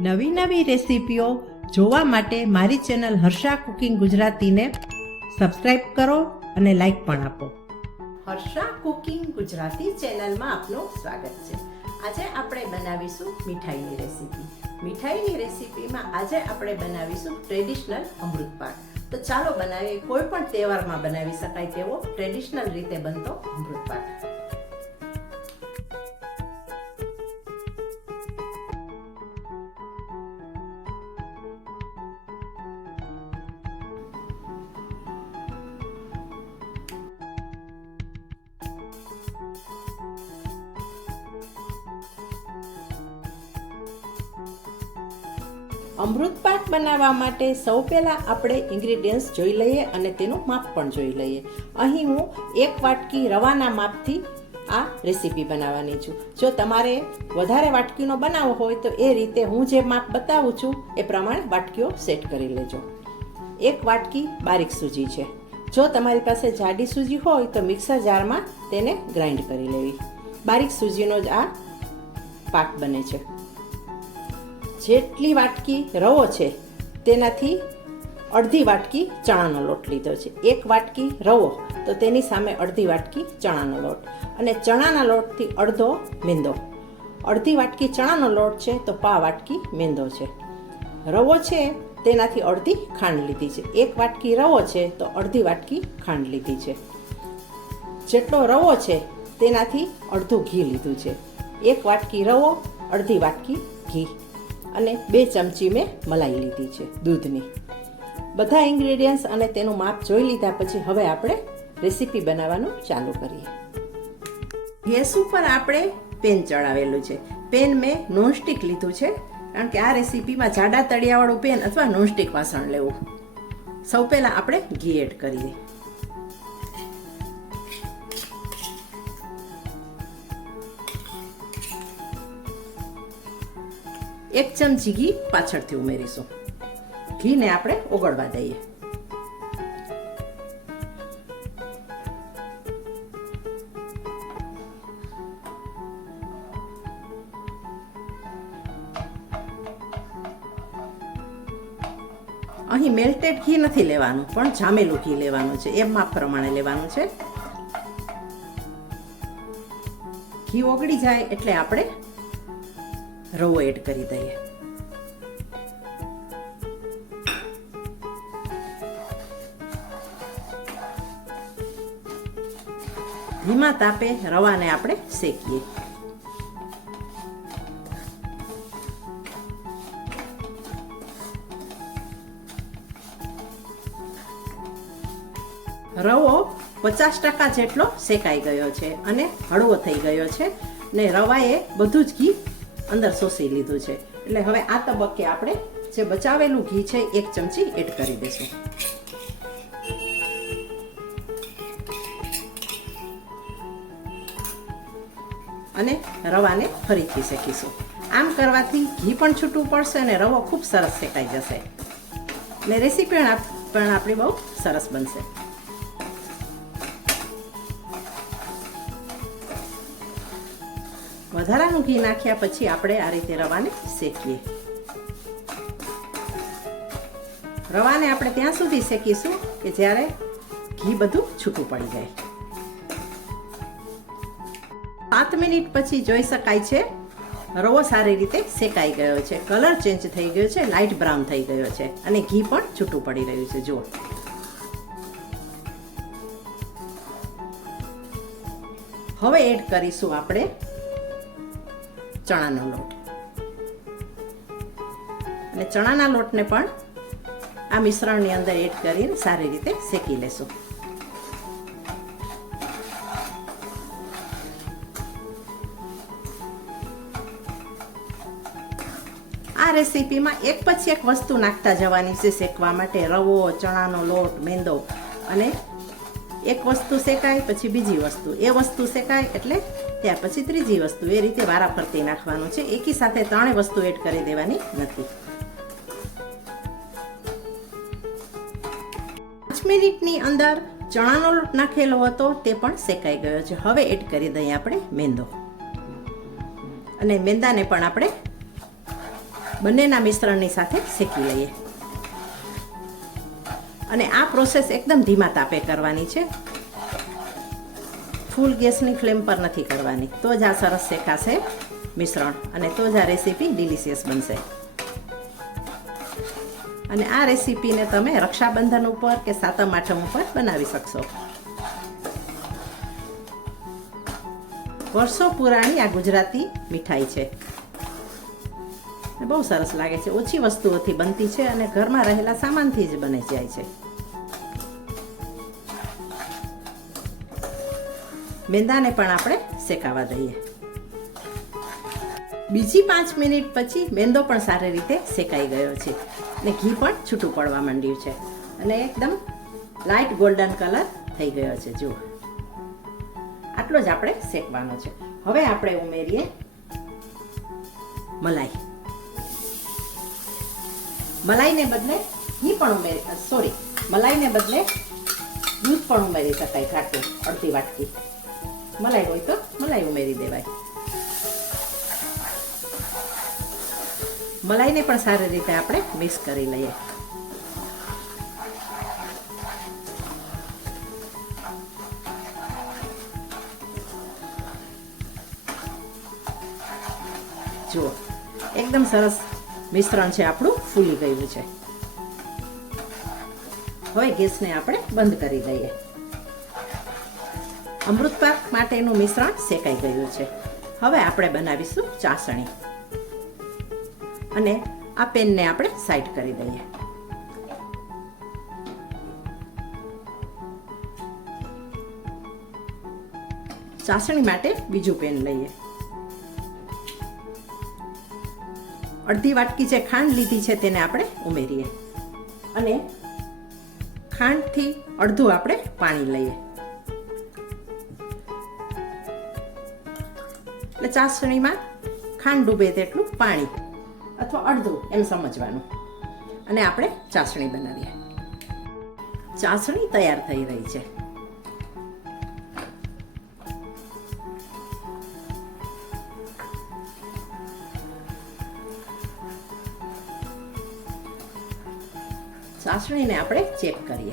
નવી નવી રેસીપીઓ જોવા માટે મારી ચેનલ હર્ષા કુકિંગ ગુજરાતીને સબસ્ક્રાઇબ કરો અને લાઈક પણ આપો. હર્ષા કુકિંગ ગુજરાતી ચેનલમાં આપનું સ્વાગત છે. આજે આપણે બનાવીશું મીઠાઈની રેસીપી. મીઠાઈની રેસીપીમાં આજે આપણે બનાવીશું ટ્રેડિશનલ અમૃતપાક તો ચાલો બનાવીએ, કોઈ પણ તહેવારમાં બનાવી શકાય તેવો ટ્રેડિશનલ રીતે બનતો અમૃત અમૃત પાક બનાવવા માટે સૌ પહેલાં આપણે ઇન્ગ્રીડિયન્ટ્સ જોઈ લઈએ અને તેનું માપ પણ જોઈ લઈએ. અહીં હું એક વાટકી રવાના માપથી આ રેસીપી બનાવવાની છું. જો તમારે વધારે વાટકીનો બનાવવો હોય તો એ રીતે હું જે માપ બતાવું છું એ પ્રમાણે વાટકીઓ સેટ કરી લેજો. એક વાટકી બારીક સૂજી છે. જો તમારી પાસે જાડી સૂજી હોય તો મિક્સર જારમાં તેને ગ્રાઇન્ડ કરી લેવી. બારીક સૂજીનો જ આ પાક બને છે. જેટલી વાટકી રવો છે, તેનાથી અડધી વાટકી ચણાનો લોટ લીધો છે. એક વાટકી રવો, તો તેની સામે અડધી વાટકી ચણાનો લોટ. અને ચણાના લોટથી અડધો મેંદો. અડધી વાટકી ચણાનો લોટ છે, તો પા વાટકી મેંદો છે. રવો છે, તેનાથી અડધી ખાંડ લીધી છે. એક વાટકી રવો છે, તો અડધી વાટકી ખાંડ લીધી છે. જેટલો રવો છે, તેનાથી અડધું ઘી લીધું છે. એક વાટકી રવો, અડધી વાટકી ઘી. અને બે ચમચી મેં મલાઈ લીધી છે દૂધની. બધા ઇન્ગ્રેડિયન્ટ્સ અને તેનું માપ જોઈ લીધા પછી હવે આપણે રેસીપી બનાવવાનું ચાલુ કરીએ. ગેસ ઉપર આપણે પેન ચડાવેલું છે. પેન મેં નોનસ્ટિક લીધું છે, કારણ કે આ રેસીપીમાં જાડા તળિયાવાળું પેન અથવા નોનસ્ટિક વાસણ લેવું. સૌ પહેલાં આપણે ઘી એડ કરીએ. એક ચમચી ઘી પાછળથી ઉમેરીશું. ઘીને આપણે ઓગળવા દઈએ. અહીં મેલ્ટેડ ઘી નથી લેવાનું, પણ જામેલું ઘી લેવાનું છે. એમ માપ પ્રમાણે લેવાનું છે. ઘી ઓગળી જાય એટલે આપણે રવો એડ કરી દઈએ. ધીમા તાપે રવાને આપણે શેકીએ. રવો પચાસ ટકા જેટલો શેકાઈ ગયો છે અને હળવો થઈ ગયો છે ને રવાએ બધું જ ઘી અંદર શોષી લીધું છે. એટલે હવે આ તબક્કે આપણે જે બચાવેલું ઘી છે, એક ચમચી એડ કરી દઈશું. અને રવાને ફરીથી શેકીશું. આમ કરવાથી ઘી પણ છૂટું પડશે અને રવો ખૂબ સરસ શેકાઈ જશે. ને રેસીપી પણ આપણી બહુ સરસ બનશે. વધારાનું ઘી નાખ્યા પછી આપણે આ રીતે રવાને શેકીએ. રવાને આપણે ત્યાં સુધી શેકીશું કે જ્યારે ઘી બધું છૂટું પડી જાય. સાત મિનિટ પછી જોઈ શકાય છે, રવો સારી રીતે શેકાઈ ગયો છે, કલર ચેન્જ થઈ ગયો છે લાઇટ બ્રાઉન થઈ ગયો છે અને ઘી પણ છૂટું પડી રહ્યું છે. જુઓ. હવે એડ કરીશું આપણે ચણાનો લોટ. અને ચણાના લોટને પણ આ મિશ્રણની અંદર એડ કરીને સારી રીતે શેકી લેશું. આ રેસીપીમાં એક પછી એક વસ્તુ નાખતા જવાની છે શેકવા માટે. રવો, ચણાનો લોટ, મેંદો અને એક વસ્તુ શેકાય, પછી બીજી વસ્તુ. એ વસ્તુ શેકાય એટલે ત્યાર પછી ત્રીજી વસ્તુ. એ રીતે વારા ફરતી નાખવાનું છે. એકી સાથે ત્રણે વસ્તુ એડ કરી દેવાની નથી. પાંચ મિનિટની અંદર ચણાનો લોટ નાખેલો હતો, તે પણ શેકાઈ ગયો છે. હવે એડ કરી દઈએ આપણે મેંદો. અને મેંદાને પણ આપણે બંનેના મિશ્રણની સાથે શેકી લઈએ. અને આ પ્રોસેસ એકદમ ધીમા તાપે કરવાની છે. ફૂલ ગેસની ફ્લેમ પર નથી કરવાની. તો જ આ સરસ શેકાશે મિશ્રણ અને તો જ આ રેસીપી ડિલિશિયસ બનશે. અને આ રેસીપીને તમે રક્ષાબંધન ઉપર કે સાતમ આઠમ ઉપર બનાવી શકશો. વર્ષો પુરાણી આ ગુજરાતી મીઠાઈ છે. બહુ સરસ લાગે છે. ઓછી વસ્તુઓથી બનતી છે અને ઘરમાં રહેલા સામાનથી જ બની જાય છે. મેંદાને પણ આપણે શેકાવા દઈએ. બીજી પાંચ મિનિટ પછી મેંદો પણ સારી રીતે શેકાઈ ગયો છે અને ઘી પણ છૂટું પડવા માંડ્યું છે. અને એકદમ લાઇટ ગોલ્ડન કલર થઈ ગયો છે. જુઓ. આટલો જ આપણે શેકવાનો છે. હવે આપણે ઉમેરીએ મલાઈ. મલાઈને બદલે ઘી પણ ઉમેરી સોરી મલાઈને બદલે દૂધ પણ ઉમેરી શકાય ખાટું અડધી વાટકી. મલાઈ હોય તો મલાઈ ઉમેરી દેવાય. મલાઈને પણ સારી રીતે આપણે મિક્સ કરી લઈએ. જુઓ, એકદમ સરસ મિશ્રણ છે આપણું ફૂલી ગયું છે. હવે ગેસને આપણે બંધ કરી દઈએ. અમૃત પાક માટેનું મિશ્રણ શેકાઈ ગયું છે. હવે આપણે બનાવીશું ચાસણી. અને આ પેનને આપણે સાઈડ કરી દઈએ. ચાસણી માટે બીજું પેન લઈએ. અડધી વાટકી જે ખાંડ લીધી છે તેને આપણે ઉમેરીએ. અને ખાંડથી અડધું આપણે પાણી લઈએ. એટલે ચાસણીમાં ખાંડ ડૂબે તેટલું પાણી અથવા અડધું એમ સમજવાનું. અને આપણે ચાસણી બનાવીએ. ચાસણી તૈયાર થઈ રહી છે. ચાસણીને આપણે ચેક કરીએ.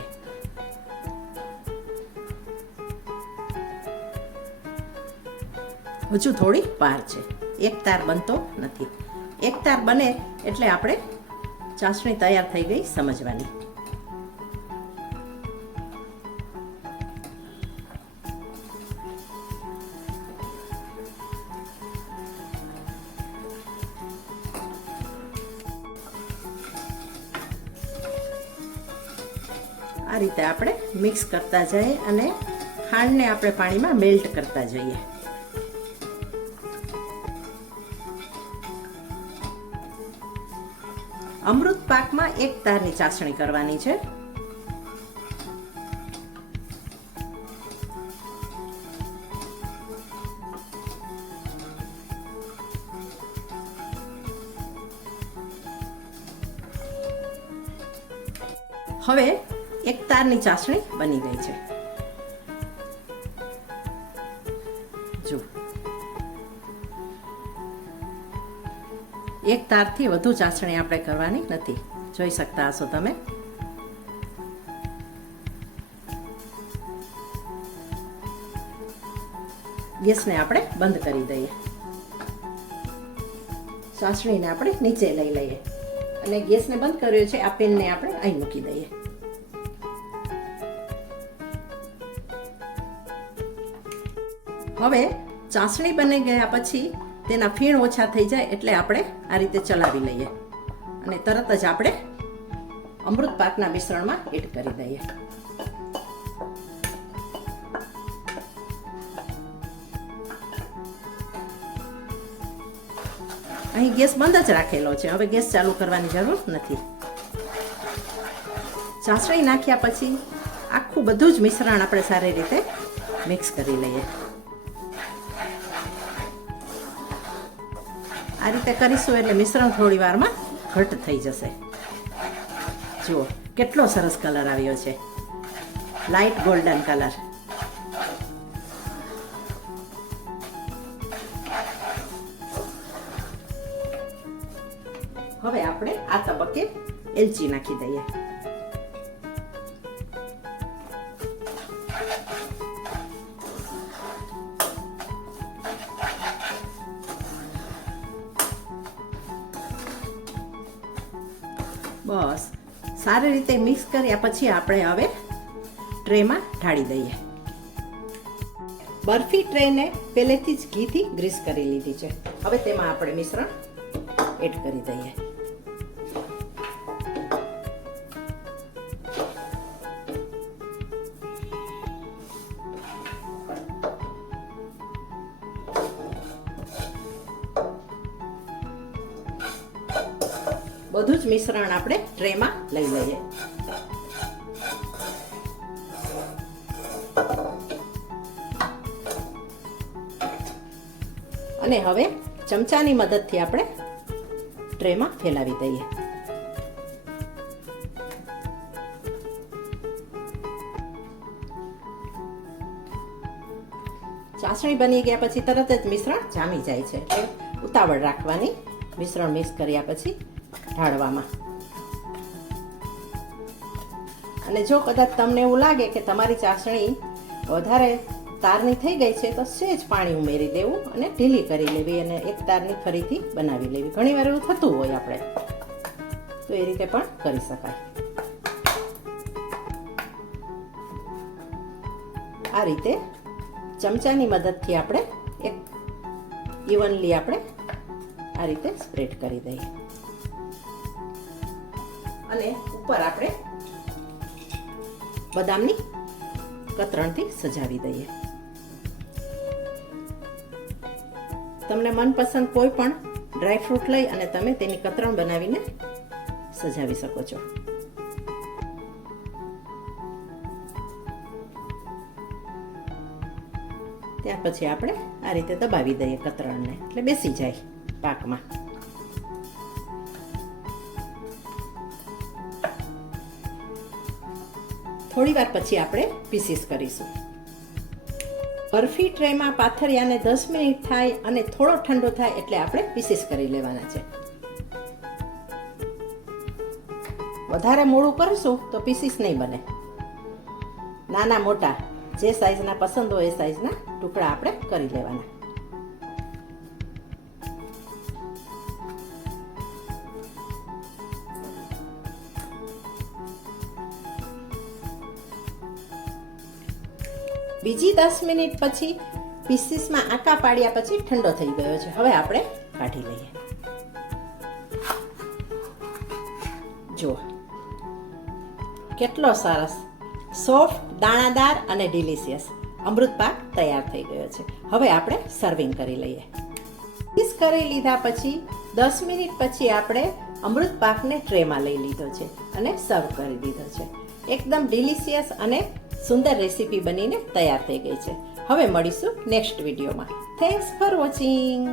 હજુ થોડી વાર છે. એક તાર બનતો નથી. એક તાર બને એટલે આપણે ચાસણી તૈયાર થઈ ગઈ સમજવાની. આ રીતે આપણે મિક્સ કરતા જઈએ અને ખાંડને આપણે પાણીમાં મેલ્ટ કરતા જઈએ. અમૃત પાકમાં એક તારની ચાસણી કરવાની છે. હવે એક તારની ચાસણી બની ગઈ છે. જો એક તારથી વધુ ચાસણી આપણે કરવાની નથી. જોઈ શકતા હશો તમે? ગેસને આપણે બંધ કરી દઈએ. ચાસણીને આપણે નીચે લઈ લઈએ. અને ગેસને બંધ કર્યો છે, આ પેનને આપણે અહીં મૂકી દઈએ. હવે ચાસણી બની ગયા પછી તેના ફીણ ઓછા થઈ જાય એટલે આપણે આ રીતે ચલાવી લઈએ. અને તરત જ આપણે અમૃત પાકના મિશ્રણમાં એડ કરી દઈએ. અહીં ગેસ બંધ જ રાખેલો છે. હવે ગેસ ચાલુ કરવાની જરૂર નથી. ચાસણી નાખ્યા પછી આખું બધું જ મિશ્રણ આપણે સારી રીતે મિક્સ કરી લઈએ. આ રીતે કરીશું એટલે મિશ્રણ થોડી વારમાં ઘટ થઈ જશે. જુઓ, કેટલો સરસ કલર આવ્યો છે. લાઇટ ગોલ્ડન કલર હવે આપણે આ તબક્કે એલચી નાખી દઈએ. બસ. સારી રીતે મિક્સ કર્યા પછી આપણે હવે ટ્રેમાં ઢાળી દઈએ. બરફી ટ્રેને પહેલેથી જ ઘીથી ગ્રીસ કરી લીધી છે. હવે તેમાં આપણે મિશ્રણ એડ કરી દઈએ. બધું જ મિશ્રણ આપણે ટ્રેમાં લઈ લઈએ. અને હવે ચમચાની મદદથી આપણે ટ્રેમાં ફેલાવી દઈએ. ચાસણી બની ગયા પછી તરત જ મિશ્રણ જામી જાય છે. ઉતાવળ રાખવાની. મિશ્રણ મિક્સ કર્યા પછી ઢાળવામાં અને જો કદાચ તમને એવું લાગે કે તમારી ચાસણી વધારે તારની થઈ ગઈ છે, તો સેજ પાણી ઉમેરી દેવું અને ઢીલી કરી લેવી અને એક તારની ફરીથી બનાવી લેવી. ઘણીવાર એવું થતું હોય આપણે. તો એ રીતે પણ કરી શકાય. આ રીતે ચમચાની મદદથી આપણે એક ઇવનલી આપણે આ રીતે સ્પ્રેડ કરી દઈએ. અને ઉપર આપણે બદામની કતરણથી સજાવી દઈએ. તમને મનપસંદ કોઈ પણ ડ્રાયફ્રૂટ લઈ અને તમે તેની કતરણ બનાવીને સજાવી શકો છો. ત્યાર પછી આપણે આ રીતે દબાવી દઈએ કતરણને, એટલે બેસી જાય પાકમાં. થોડી વાર પછી આપણે પીસીસ કરીશું. બરફી ટ્રેમાં પાથરિયાને દસ મિનિટ થાય અને થોડો ઠંડો થાય એટલે આપણે પીસીસ કરી લેવાના છે. વધારે મોડું કરશું તો પીસીસ નહીં બને. નાના મોટા, જે સાઈઝના પસંદ હોય એ સાઈઝના ટુકડા આપણે કરી લેવાના. બીજી દસ મિનિટ પછી પીસીસમાં આંકા પાડ્યા પછી ઠંડો થઈ ગયો છે. હવે આપણે કાઢી લઈએ. જુઓ. કેટલો સરસ, સોફ્ટ, દાણાદાર અને ડિલિશિયસ અમૃત પાક તૈયાર થઈ ગયો છે. હવે આપણે સર્વિંગ કરી લઈએ. મિક્સ કરી લીધા પછી દસ મિનિટ પછી આપણે અમૃત પાકને ટ્રેમાં લઈ લીધો છે અને સર્વ કરી દીધો છે. એકદમ ડિલિશિયસ અને સુંદર રેસીપી બનીને તૈયાર થઈ ગઈ છે. હવે મળીશું નેક્સ્ટ વિડીયોમાં થેન્ક્સ ફોર વોચિંગ